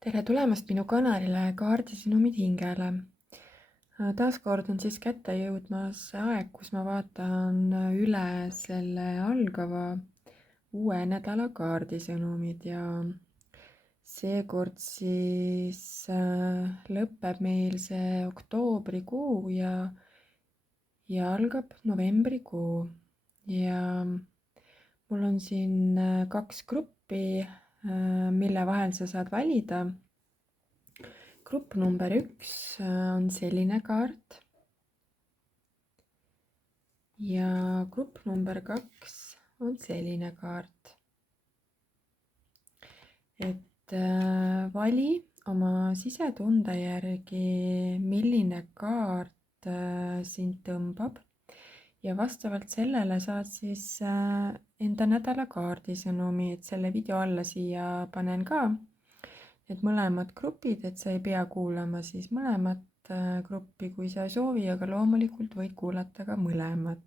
Tere tulemast minu kanalile Kaardisõnumid hingele. Taaskord on siis kätte jõudmas aeg, kus ma vaatan üle selle algava uue nädala kaardisõnumid ja seekord siis lõpeb meil see oktoobrikuu ja algab novembrikuu. Ja mul on siin 2 gruppi, mille vahel sa saad valida. Grupp number 1 on selline kaart ja grupp number 2 on selline kaart. Et vali oma sisetunde järgi, milline kaart sind tõmbab ja vastavalt sellele saad siis enda nädala kaardisõnumi, et selle video alla siia panen ka need mõlemad grupid, et sa ei pea kuulama siis mõlemat gruppi, kui sa ei soovi, aga loomulikult võid kuulata ka mõlemat.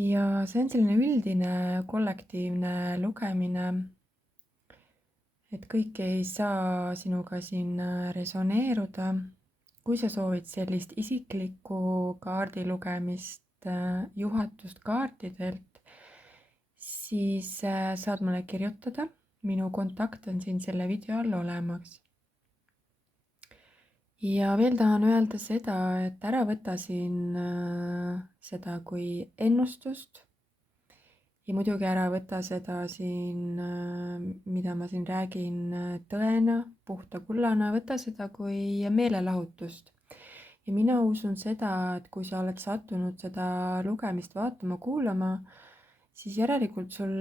Ja see on selline üldine kollektiivne lugemine, et kõik ei saa sinuga siin resoneeruda. Kui sa soovid sellist isiklikku kaardilugemist, juhatust kaartidelt, siis saad mulle kirjutada. Minu kontakt on siin selle video all olemas. Ja veel tahan öelda seda, et ära võta siin seda kui ennustust ja muidugi ära võta seda siin, mida ma siin räägin, tõena, puhta kullana, võta seda kui meelelahutust. Ja mina usun seda, et kui sa oled sattunud seda lugemist vaatama, kuulama, siis järelikult sul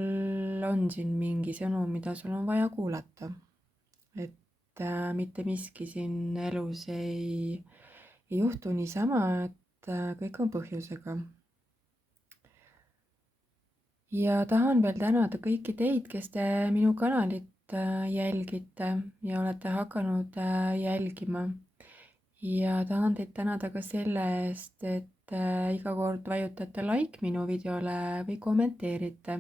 on siin mingi sõnum, mida sul on vaja kuulata. Et mitte miski siin elus ei juhtu niisama, et kõik on põhjusega. Ja tahan veel tänada kõiki teid, kes te minu kanalit jälgite ja olete hakanud jälgima. Ja tahan teid tänada ka selle eest, et iga kord vajutate like minu videole või kommenteerite.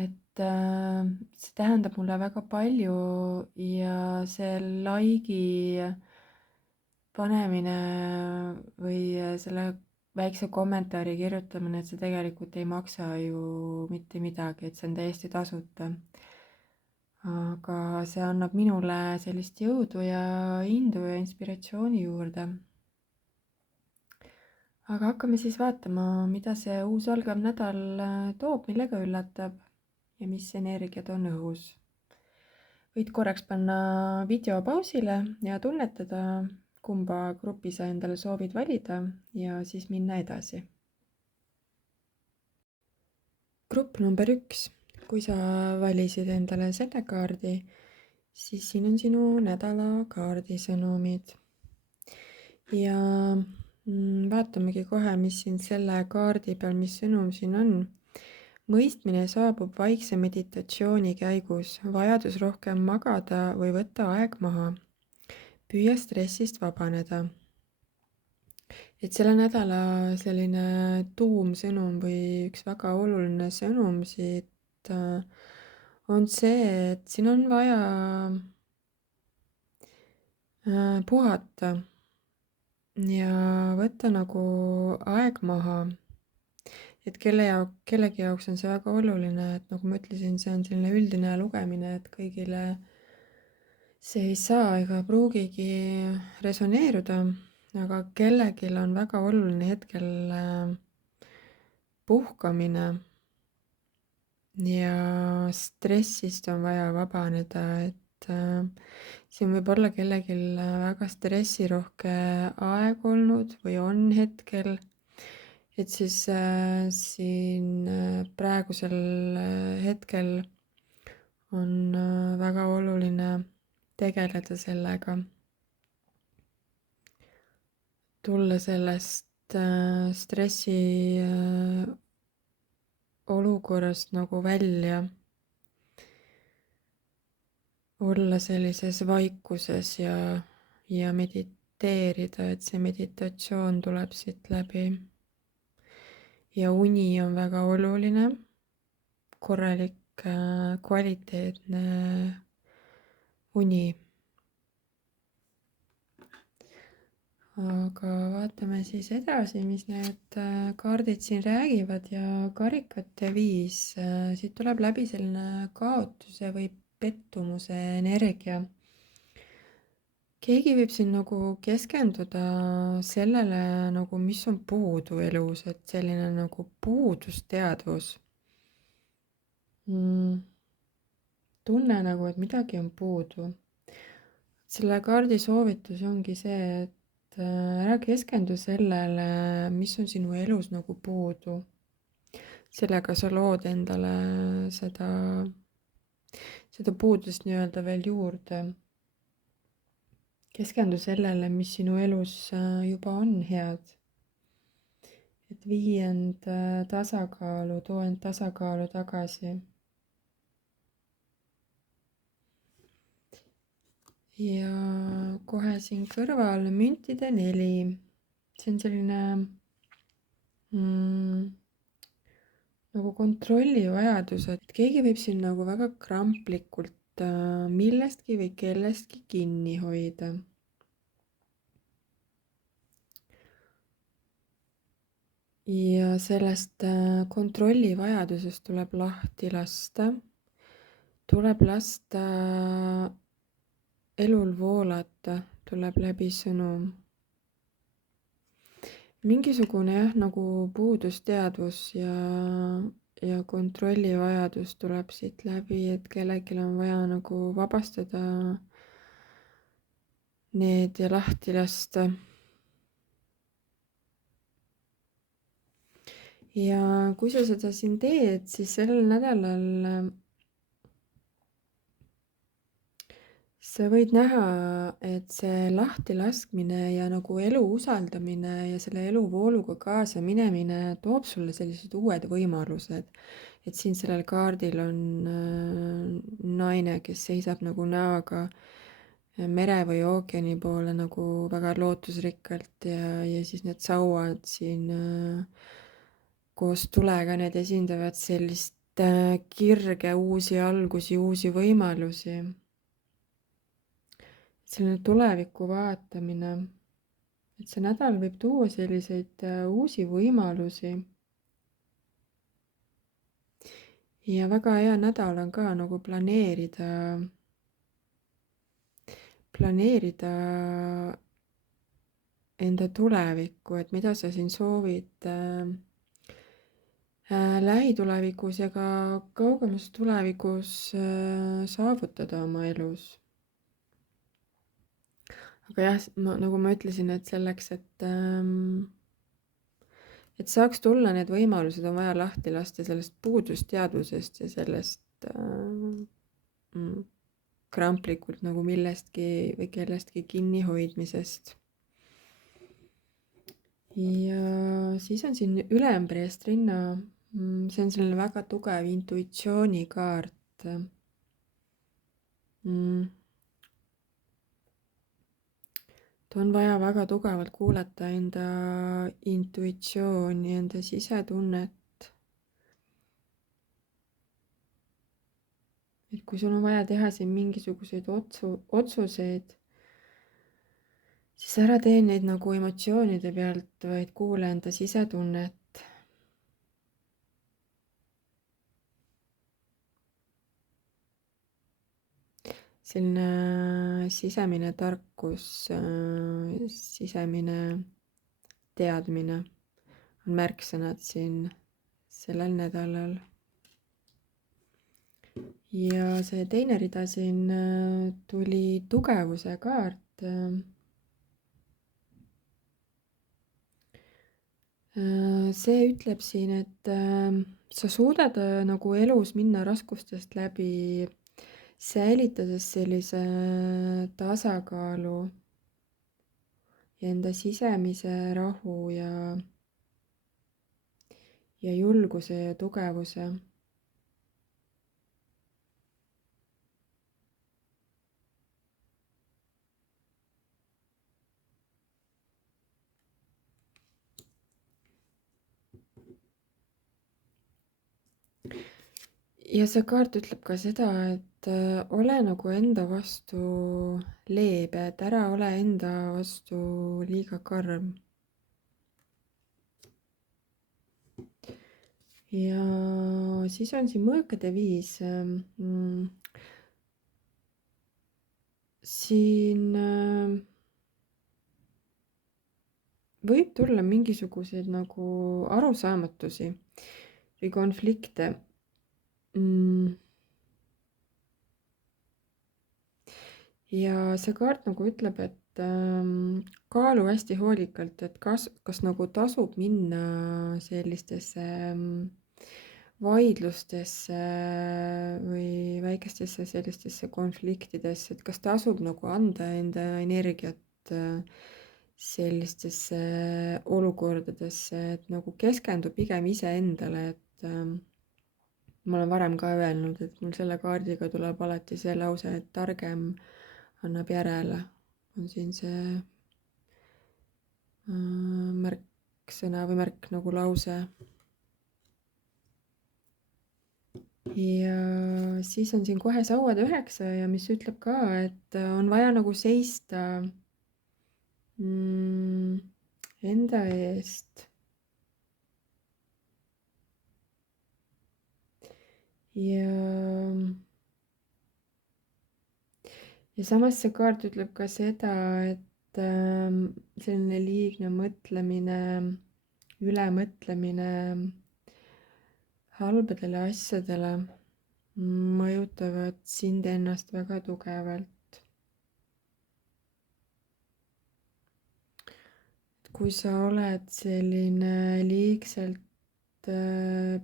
Et see tähendab mulle väga palju ja see like'i panemine või selle väikse kommentaari kirjutamine, et see tegelikult ei maksa ju mitte midagi, et see on täiesti tasuta. Aga see annab minule sellist jõudu ja indu ja inspiratsiooni juurde. Aga hakkame siis vaatama, mida see uus algav nädal toob, millega üllatab ja mis energiad on õhus. Võid korraks panna video pausile ja tunnetada, kumba gruppi sa endale soovid valida ja siis minna edasi. Grupp number 1. Kui sa valisid endale selle kaardi, siis siin on sinu nädala kaardisõnumid. Ja vaatamegi kohe, mis siin selle kaardi peal, mis sõnum siin on. Mõistmine saabub vaikse meditatsiooni käigus, vajadus rohkem magada või võtta aeg maha. Püüa stressist vabaneda. Et selle nädala selline tuumsõnum või üks väga oluline sõnum siit on see, et siin on vaja puhata ja võtta nagu aeg maha. Et kellegi jaoks on see väga oluline, et nagu ma ütlesin, see on selline üldine lugemine, et kõigile see ei saa ega pruugigi resoneeruda, aga kellelgi on väga oluline hetkel puhkamine ja stressist on vaja vabaneda, et siin võib olla kellelgi väga stressirohke aeg olnud või on hetkel. Et siis siin praegusel hetkel on väga oluline tegeleda sellega. Tulla sellest stressi olukorrast nagu välja. Olla sellises vaikuses ja mediteerida, et see meditatsioon tuleb siit läbi. Ja uni on väga oluline, korralik, kvaliteetne uni. Aga vaatame siis edasi, mis need kaardid siin räägivad ja karikate 5. Siit tuleb läbi selline kaotuse või pettumuse energia. Keegi võib siin nagu keskenduda sellele nagu, mis on puudu elus, et selline nagu puudusteadvus. Tunne nagu, et midagi on puudu. Selle kaardi soovitus ongi see, et ära keskendu sellele, mis on sinu elus nagu puudu. Sellega sa lood endale seda puudust nii-öelda veel juurde. Keskendu sellele, mis sinu elus juba on head. Et vii end tasakaalu, too end tasakaalu tagasi. Ja kohe siin kõrval müntide 4. See on selline nagu kontrollivajadus, et keegi võib siin nagu väga kramplikult millestki või kellestki kinni hoida. Ja sellest kontrollivajadusest tuleb lahti lasta. Tuleb lasta elul voolata, tuleb läbi sõnum. Mingisugune jah, nagu puudusteadvus ja kontrollivajadus tuleb siit läbi, et kellelgi on vaja nagu vabastada need ja lahti lasta. Ja kui sa seda siin teed, siis sellel nädalal sa võid näha, et see lahtilaskmine ja nagu elu usaldamine ja selle eluvooluga kaasa minemine toob sulle sellised uued võimalused. Et siin sellel kaardil on naine, kes seisab nagu näoga mere või ookeani poole nagu väga lootusrikkalt ja siis need sauad siin koos tulega, need esindavad sellist kirge, uusi algusi, uusi võimalusi. Selline tuleviku vaatamine, et see nädal võib tuua selliseid uusi võimalusi. Ja väga hea nädal on ka nagu planeerida enda tulevikku, et mida sa siin soovid lähitulevikus ja ka kaugemas tulevikus saavutada oma elus. Aga jah, nagu ma ütlesin, et selleks, et saaks tulla need võimalused, on vaja lahti lasta sellest puudusteadvusest ja sellest kramplikult nagu millestki või kellestki kinnihoidmisest. Ja siis on siin ülempreest rinna. See on selline väga tugev intuitsioonikaart. On vaja väga tugevalt kuulata enda intuitsiooni, enda sisetunnet. Et kui sul on vaja teha siin mingisuguseid otsuseid, siis ära tee neid nagu emotsioonide pealt, vaid kuule enda sisetunnet. Selline sisemine tarkus, sisemine teadmine on märksõnad siin sellel nädalal. Ja see teine rida siin tuli tugevuse kaart. See ütleb siin, et sa suudad nagu elus minna raskustest läbi, säilitades sellise tasakaalu ja enda sisemise rahu ja julguse ja tugevuse. ja see kaart ütleb ka seda, et ole nagu enda vastu leebe, et ära ole enda vastu liiga karm. ja siis on siin mõõkade 5. Siin võib tulla mingisuguseid nagu arusaamatusi või konflikte. Ja see kaart nagu ütleb, et kaalu hästi hoolikalt, et kas nagu tasub minna sellistesse vaidlustesse või väikestesse sellistesse konfliktidesse, et kas tasub nagu anda enda energiat sellistesse olukordadesse, et nagu keskendu pigem iseendale, et ma olen varem ka öelnud, et mul selle kaardiga tuleb alati see lause, et targem annab järele, on siin see märksõna või märk nagu lause. ja siis on siin kohe sauade 9 ja mis ütleb ka, et on vaja nagu seista enda eest. ja samas see kaart ütleb ka seda, et selline liigne mõtlemine, ülemõtlemine halbadele asjadele mõjutavad sind ennast väga tugevalt. kui sa oled selline liigselt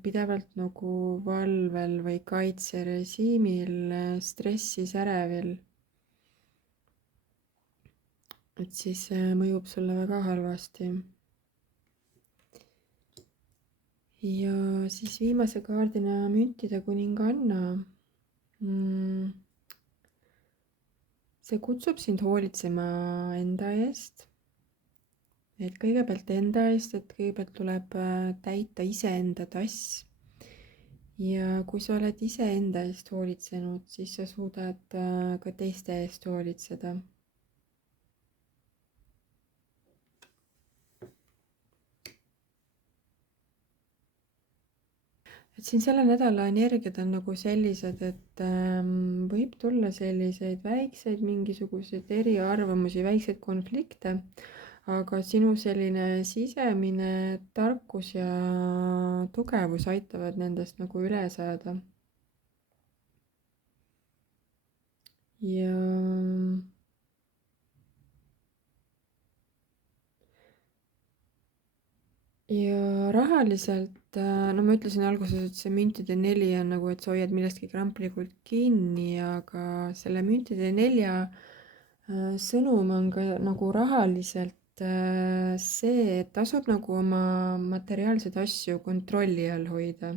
pidevalt nagu valvel või kaitserežiimil, stressis, ärevil, et siis see mõjub sulle väga halvasti. ja siis viimase kaardina müntide kuninganna. see kutsub sind hoolitsema enda eest. et kõigepealt enda eest, et kõigepealt tuleb täita iseenda tass. ja kui sa oled iseenda eest hoolitsenud, siis sa suudad ka teiste eest hoolitseda. et siin selle nädala energiad on nagu sellised, et võib tulla selliseid väikseid mingisuguseid eriarvamusi, väikseid konflikte, aga sinu selline sisemine tarkus ja tugevus aitavad nendest nagu üle saada. ja rahaliselt, no ma ütlesin alguses, et see müntide 4 on nagu, et sa hoiad millestki kramplikult kinni, aga selle müntide 4 sõnum on ka nagu rahaliselt see, et tasub nagu oma materiaalseid asju kontrolli all hoida.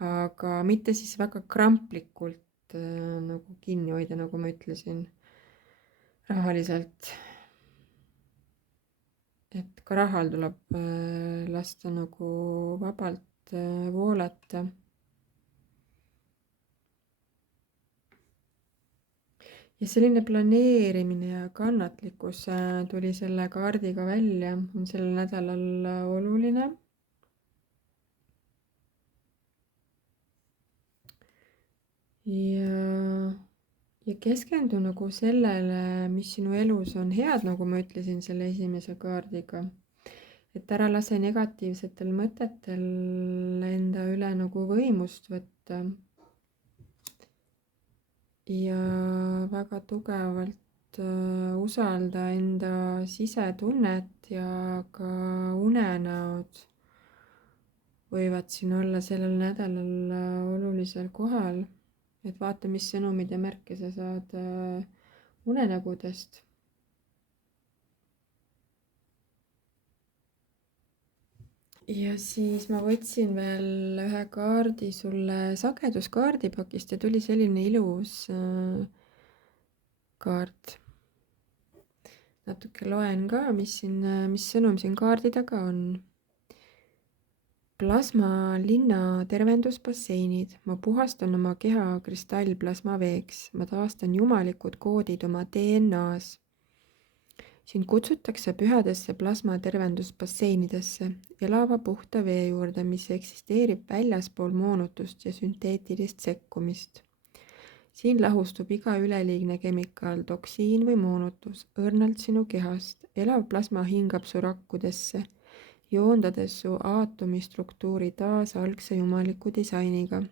aga mitte siis väga kramplikult nagu kinni hoida, nagu ma ütlesin, rahaliselt. et ka rahal tuleb lasta nagu vabalt voolata. ja selline planeerimine ja kannatlikkus tuli selle kaardiga välja, on sellel nädalal oluline. ja keskendu nagu sellele, mis sinu elus on head, nagu ma ütlesin selle esimese kaardiga. et ära lase negatiivsetel mõtetel enda üle nagu võimust võtta. ja väga tugevalt usalda enda sisetunnet ja ka unenäod võivad siin olla sellel nädalal olulisel kohal. et vaata, mis sõnumid ja märke sa saad unenägudest. ja siis ma võtsin veel ühe kaardi sulle sageduskaardipakist ja tuli selline ilus kaart. natuke loen ka, mis sõnum siin kaardi taga on. Plasma linna tervendusbasseinid. Ma puhastan oma keha kristallplasma veeks. Ma taastan jumalikud koodid oma DNA-s. Sind kutsutakse pühadesse plasma tervendusbasseinidesse, elava puhta vee juurde, mis eksisteerib väljaspool moonutust ja sünteetilist sekkumist. Siin lahustub iga üleliigne kemikaal, toksiin või moonutus õrnalt sinu kehast. Elav plasma hingab su rakkudesse, joondades su aatomi struktuuri taas algse jumaliku disainiga.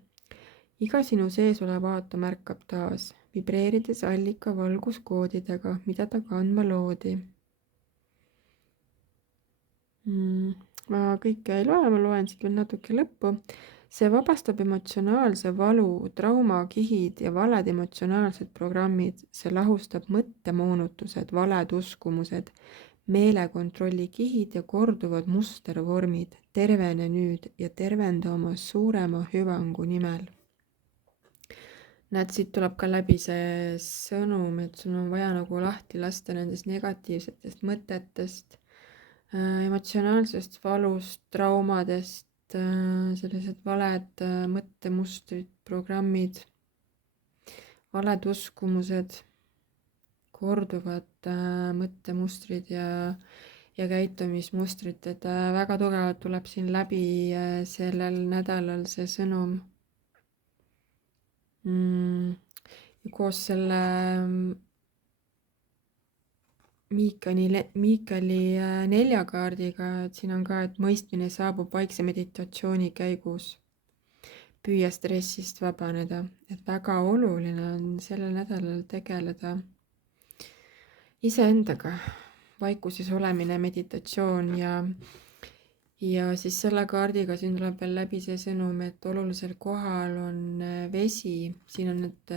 Iga sinu sees olev aatom ärkab taas, vibreerides allika valguskoodidega, mida ta kandma loodi. Ma kõike ei loe, ma loen siit veel natuke lõppu. See vabastab emotsionaalse valu, traumakihid ja valed emotsionaalsed programmid. See lahustab mõttemoonutused, valed uskumused, meelekontrolli kihid ja korduvad mustervormid. Tervene nüüd ja tervenda oma suurema hüvangu nimel. Näed, siit tuleb ka läbi see sõnum, et sul on vaja nagu lahti lasta nendest negatiivsetest mõtetest, emotsionaalsest valust, traumadest, sellised valed mõttemustrid, programmid, valed uskumused, korduvad mõttemustrid ja käitumismustrid, et väga tugevalt tuleb siin läbi sellel nädalal see sõnum. Ja koos selle Miikali 4 kaardiga, et siin on ka, et mõistmine saabub vaikse meditatsiooni käigus. Püüa stressist vabaneda, et väga oluline on sellel nädalal tegeleda iseendaga, vaikuses olemine, meditatsioon ja siis selle kaardiga siin tuleb veel läbi see sõnum, et olulisel kohal on vesi. Siin on need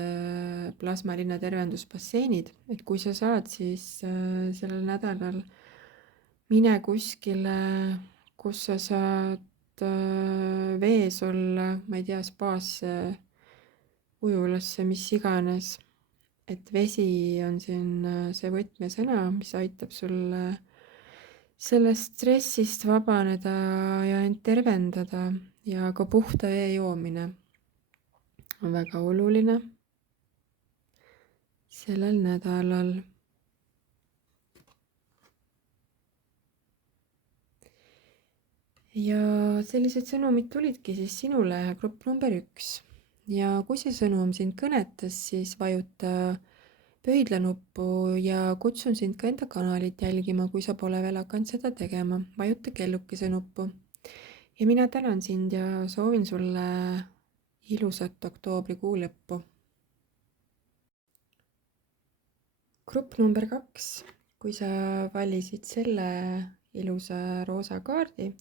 plasmalinna tervendusbasseinid, et kui sa saad, siis sellel nädalal mine kuskile, kus sa saad vees olla, ma ei tea, spaasse, ujulasse, mis iganes. Et vesi on siin see võtmesõna, mis aitab sul sellest stressist vabaneda ja end tervendada, ja ka puhta vee joomine on väga oluline sellel nädalal. Ja sellised sõnumid tulidki siis sinule, grupp number 1. Ja kui see sõnum sind kõnetas, siis vajuta pöidlanuppu ja kutsun sind ka enda kanalit jälgima, kui sa pole veel hakanud seda tegema. Vajuta kellukese nuppu. Ja mina tänan sind ja soovin sulle ilusat oktoobrikuu lõppu. Grupp number 2. Kui sa valisid selle ilusa roosa kaardi,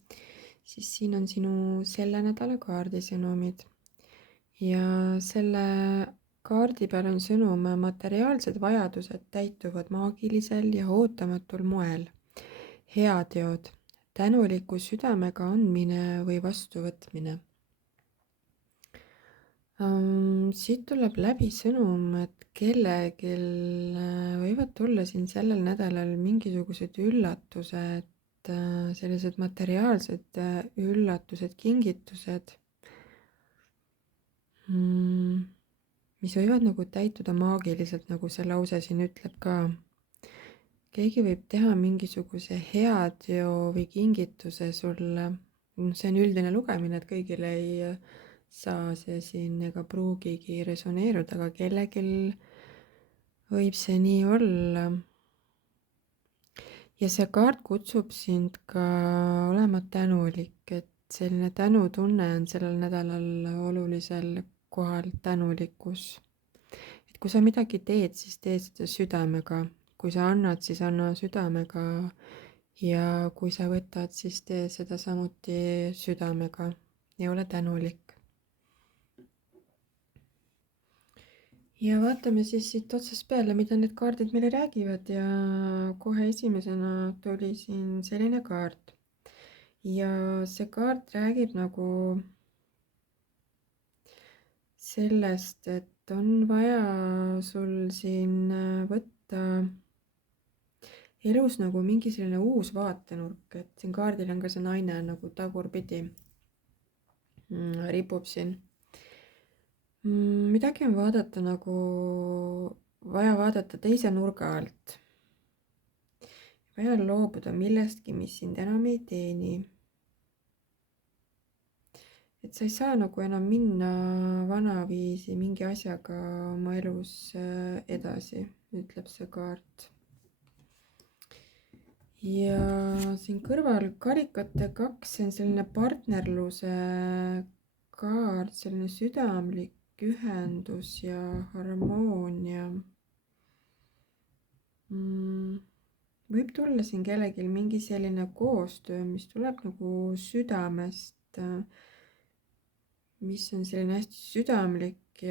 siis siin on sinu selle nädala kaardisõnumid. Ja selle kaardi peal on sõnum: materiaalsed vajadused täituvad maagilisel ja ootamatul moel. Heateod, tänuliku südamega andmine või vastuvõtmine. Siit tuleb läbi sõnum, et kellelgi võivad tulla siin sellel nädalal mingisugused üllatused, sellised materiaalsed üllatused, kingitused, mis võivad nagu täituda maagiliselt, nagu see lause siin ütleb ka. Keegi võib teha mingisuguse heateo või kingituse sulle. See on üldine lugemine, et kõigile ei saa see siin ega pruugigi resoneeruda, aga kellelgi võib see nii olla. Ja see kaart kutsub sind ka olema tänulik, et selline tänutunne on sellel nädalal olulisel kohal, tänulikkus. Et kui sa midagi teed, siis tee seda südamega. Kui sa annad, siis anna südamega. Ja kui sa võtad, siis tee seda samuti südamega ja ole tänulik. Ja vaatame siis siit otsast peale, mida need kaardid meile räägivad, ja kohe esimesena tuli siin selline kaart. Ja see kaart räägib nagu sellest, et on vaja sul siin võtta elus nagu mingi selline uus vaatenurk, et siin kaardil on ka see naine nagu tagurpidi. ripub siin. Midagi on vaadata nagu, vaja vaadata teise nurga alt. Vaja loobuda millestki, mis sind enam ei teeni. Et sa ei saa nagu enam minna vanaviisi mingi asjaga oma elus edasi, ütleb see kaart. Ja siin kõrval karikate 2, see on selline partnerluse kaart, selline südamlik ühendus ja harmoonia. Võib tulla siin kellelgi mingi selline koostöö, mis tuleb nagu südamest, mis on selline hästi südamlik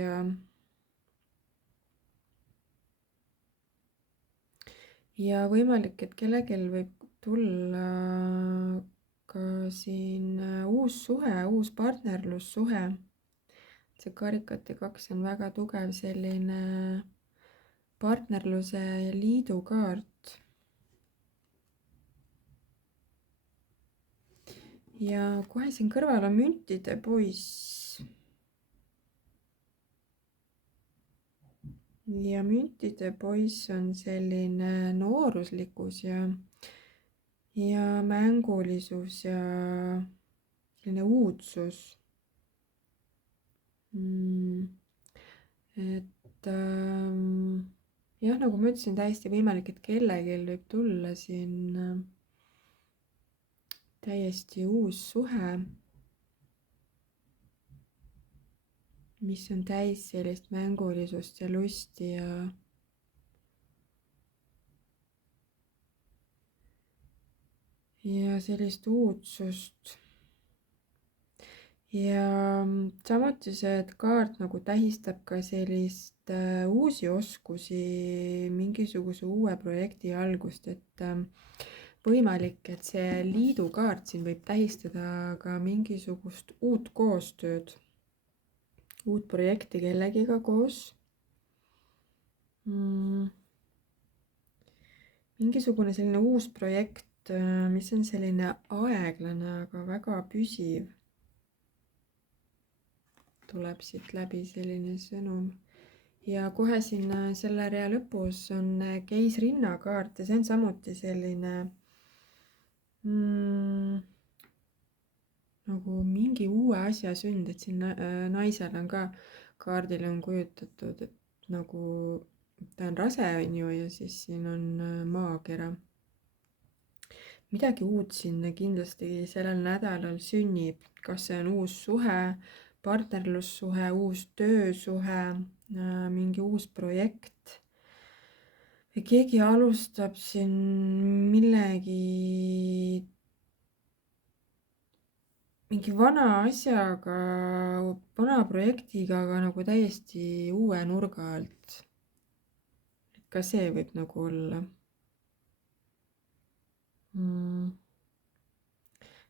ja võimalik, et kellelgi võib tulla ka siin uus suhe, uus partnerlussuhe. See karikate 2 on väga tugev selline partnerluse ja liidu kaart. Ja kohe siin kõrval on müntide poiss. Ja müntide poiss on selline nooruslikkus ja mängulisus ja selline uudsus. Et jah, nagu ma ütlesin, täiesti võimalik, et kellelgi võib tulla siin täiesti uus suhe, mis on täis sellist mängulisust ja lusti ja sellist uudsust. Ja samuti see kaart nagu tähistab ka sellist uusi oskusi, mingisuguse uue projekti algust, et võimalik, et see liidukaart siin võib tähistada ka mingisugust uut koostööd, uut projekti kellegiga koos. Mingisugune selline uus projekt, mis on selline aeglane, aga väga püsiv. Tuleb siit läbi selline sõnum. Ja kohe siin selle rea lõpus on keisrinnakaart ja see on samuti selline nagu mingi uue asja sünd, et siin naisel on ka kaardil on kujutatud, et nagu ta on rase, on ju, ja siis siin on maakera. Midagi uut siin kindlasti sellel nädalal sünnib, kas see on uus suhe, partnerlussuhe, uus töösuhe, mingi uus projekt. Ja keegi alustab siin mingi vana asjaga, vana projektiga, aga nagu täiesti uue nurga alt. Et ka see võib nagu olla.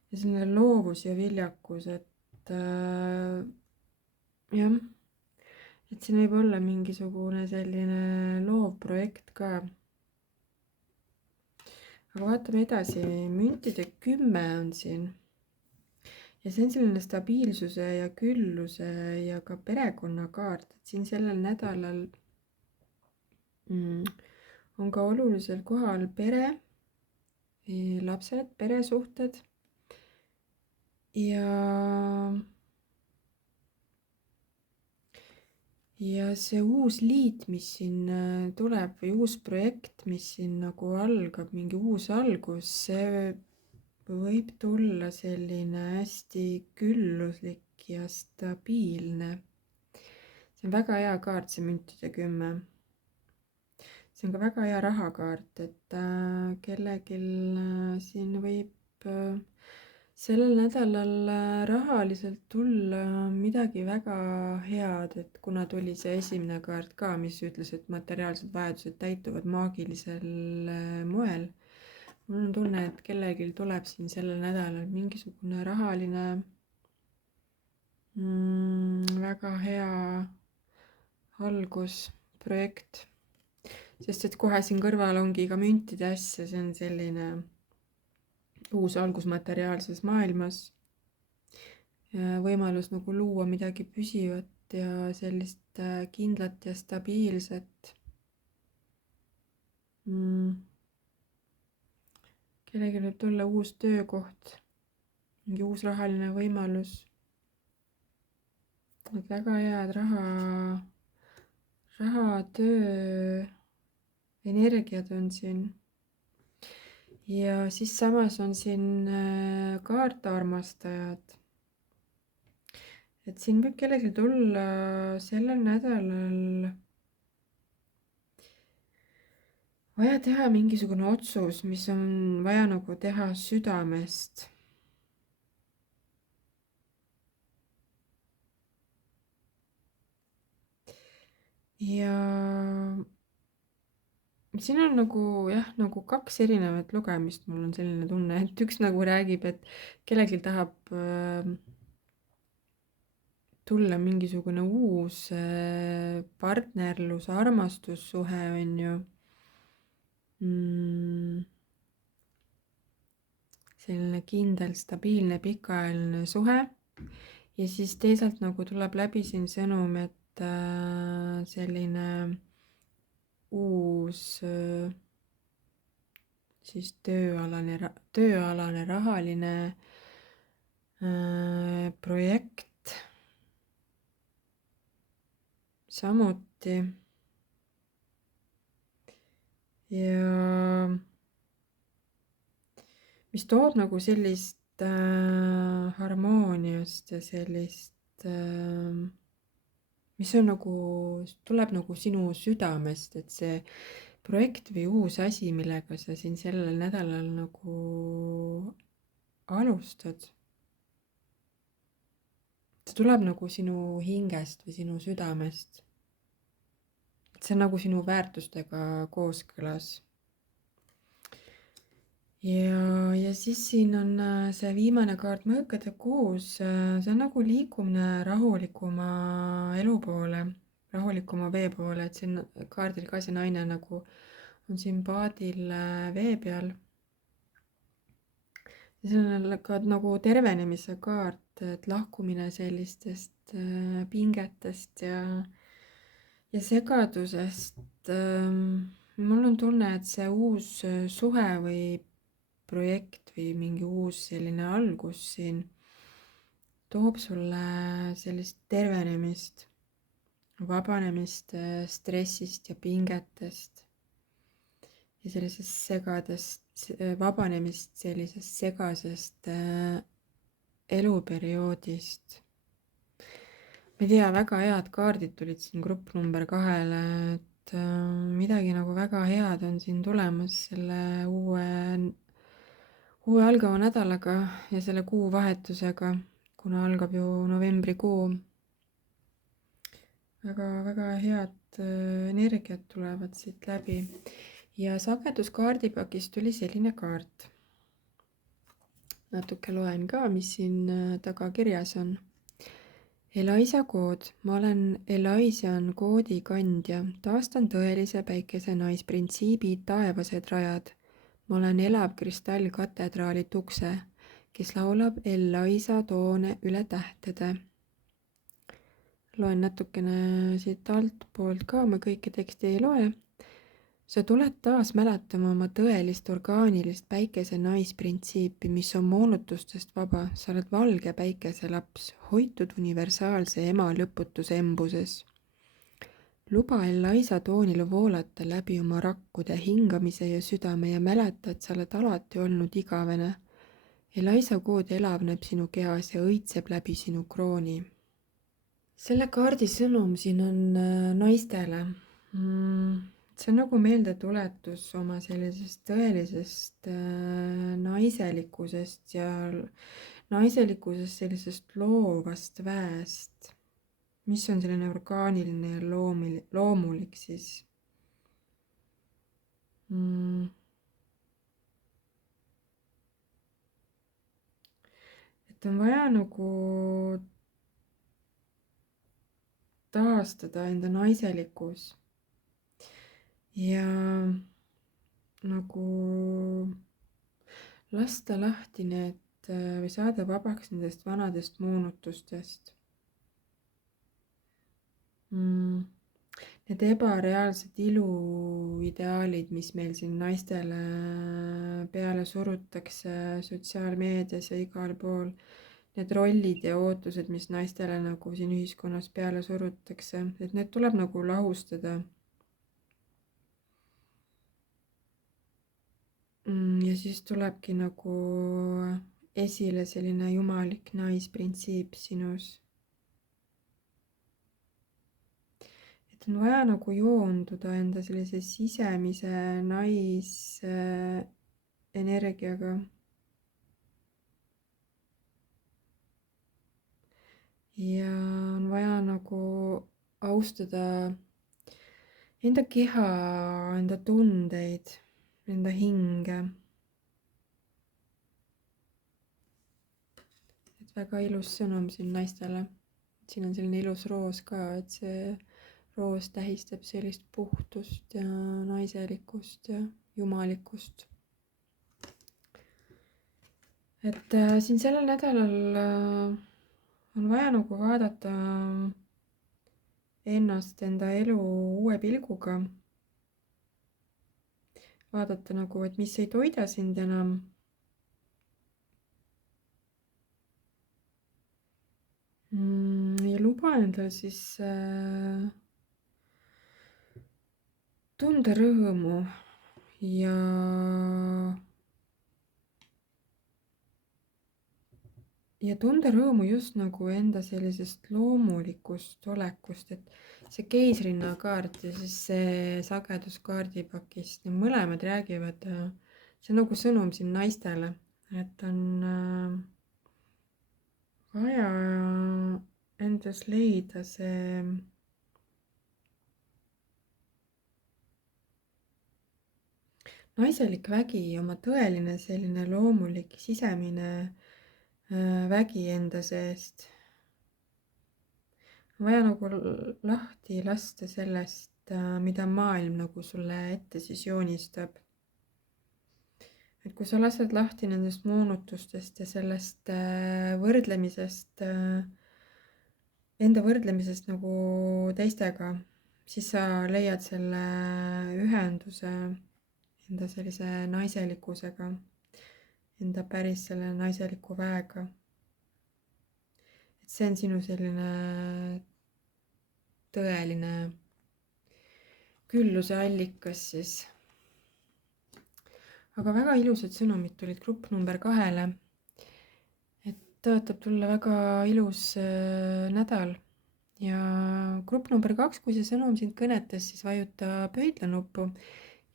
Ja selline loovus ja viljakus, et jah, et siin võib olla mingisugune selline loovprojekt ka. Aga vaatame edasi, müntide 10 on siin. Ja see on selline stabiilsuse ja külluse ja ka perekonnakaart, et siin sellel nädalal on ka olulisel kohal pere, lapsed, peresuhted ja see uus liit, mis siin tuleb või uus projekt, mis siin nagu algab, mingi uus algus, see võib tulla selline hästi külluslik ja stabiilne. See on väga hea kaart, see müntide 10. See on ka väga hea rahakaart, et kellelgi siin võib sellel nädalal rahaliselt tulla midagi väga head, et kuna tuli see esimene kaart ka, mis ütles, et materiaalsed vajadused täituvad maagilisel moel. Mul on tunne, et kellelgi tuleb siin sellel nädalal mingisugune rahaline väga hea algusprojekt, sest et kohe siin kõrval ongi ka müntide asja, see on selline uus algus materiaalses maailmas. võimalus nagu luua midagi püsivat ja sellist kindlat ja stabiilset. Kellelgi võib tulla uus töökoht, mingi uus rahaline võimalus. Et väga head raha, töö, energiad on siin. Ja siis samas on siin kaartearmastajad. Et siin võib kellelgi tulla sellel nädalal vaja teha mingisugune otsus, mis on vaja nagu teha südamest. Ja siin on nagu jah, nagu kaks erinevat lugemist, mul on selline tunne, et üks nagu räägib, et kellelgi tahab tulla mingisugune uus partnerlus, armastussuhe on ju. Selline kindel, stabiilne, pikaajaline suhe. Ja siis teisalt nagu tuleb läbi siin sõnum, et selline uus siis tööalane rahaline projekt samuti. Ja mis toob nagu sellist harmooniast ja sellist, mis on nagu, tuleb nagu sinu südamest, et see projekt või uus asi, millega sa siin sellel nädalal nagu alustad, see tuleb nagu sinu hingest või sinu südamest. Et see on nagu sinu väärtustega kooskõlas. Ja siis siin on see viimane kaart, mõõkade kuus, see on nagu liikumine rahulikuma elu poole, rahulikuma vee poole, et siin kaardil ka see naine nagu on siin paadil vee peal. Ja see on ka nagu tervenemise kaart, et lahkumine sellistest pingetest ja segadusest. Mul on tunne, et see uus suhe või projekt või mingi uus selline algus siin toob sulle sellist tervenemist, vabanemist stressist ja pingetest ja sellisest vabanemist sellisest segasest eluperioodist. Ma ei tea, väga head kaardid tulid siin grupp number 2-le, et midagi nagu väga head on siin tulemas selle uue algava nädalaga ja selle kuuvahetusega, kuna algab ju novembrikuu. Väga head energiat tulevad siit läbi. Ja sageduskaardipakis tuli selline kaart. Natuke loen ka, mis siin taga kirjas on. Elaisa kood. Ma olen Elaisan koodi kandja. Taastan tõelise päikese naisprintsiibi taevased rajad. Ma olen elav kristallkatedraali tukse, kes laulab Elaisa toone üle tähtede. Loen natukene siit altpoolt ka, ma kõike teksti ei loe. Sa tuled taas mäletama oma tõelist orgaanilist päikese naisprintsiipi, mis on moonutustest vaba. Sa oled valge päikeselaps, hoitud universaalse ema lõputus embuses. Luba Elaisa toonil voolata läbi oma rakkude, hingamise ja südame ja mäleta, et sa oled alati olnud igavene. Elaisa kood elavneb sinu kehas ja õitseb läbi sinu krooni. Selle kaardi sõnum siin on naistele. See on nagu meeldetuletus oma sellisest tõelisest naiselikkusest ja naiselikkusest sellisest loovast väest. Mis on selline orgaaniline ja loomulik siis? Et on vaja nagu taastada enda naiselikkus ja nagu lasta lahti need või saada vabaks nendest vanadest moonutustest. Need ebareaalsed iluideaalid, mis meil siin naistele peale surutakse sotsiaalmeedias ja igal pool, need rollid ja ootused, mis naistele nagu siin ühiskonnas peale surutakse, et need tuleb nagu lahustada. Ja siis tulebki nagu esile selline jumalik naisprintsiip sinus. Et on vaja nagu joonduda enda sellise sisemise naisenergiaga. Ja on vaja nagu austada enda keha, enda tundeid, enda hinge. Et väga ilus sõnum siin naistele. Siin on selline ilus roos ka, et see roos tähistab sellist puhtust ja naiselikkust ja jumalikkust. Et siin sellel nädalal on vaja nagu vaadata ennast, enda elu uue pilguga. Vaadata nagu, et mis ei toida sind enam. Ja luba endal siis tunda rõõmu ja tunda rõõmu just nagu enda sellisest loomulikust olekust, et see keisrinnakaart ja siis see sagedus kaardipakist, need mõlemad räägivad, see on nagu sõnum siin naistele, et on vaja endas leida see naiselik vägi, oma tõeline selline loomulik sisemine vägi enda seest. On vaja nagu lahti lasta sellest, mida maailm nagu sulle ette siis joonistab. Et kui sa lased lahti nendest moonutustest ja sellest võrdlemisest, enda võrdlemisest nagu teistega, siis sa leiad selle ühenduse enda sellise naiselikkusega, enda päris selle naiseliku väega. Et see on sinu selline tõeline külluse allikas siis. Aga väga ilusad sõnumid tulid grupp number 2-le. Et tõotab tulla väga ilus nädal. Ja grupp number 2, kui see sõnum sind kõnetas, siis vajuta pöidla nuppu.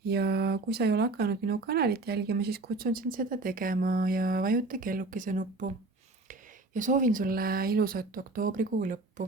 Ja kui sa ei ole hakanud minu kanalit jälgima, siis kutsun sind seda tegema ja vajuta kellukese nuppu. Ja soovin sulle ilusat oktoobrikuu lõppu.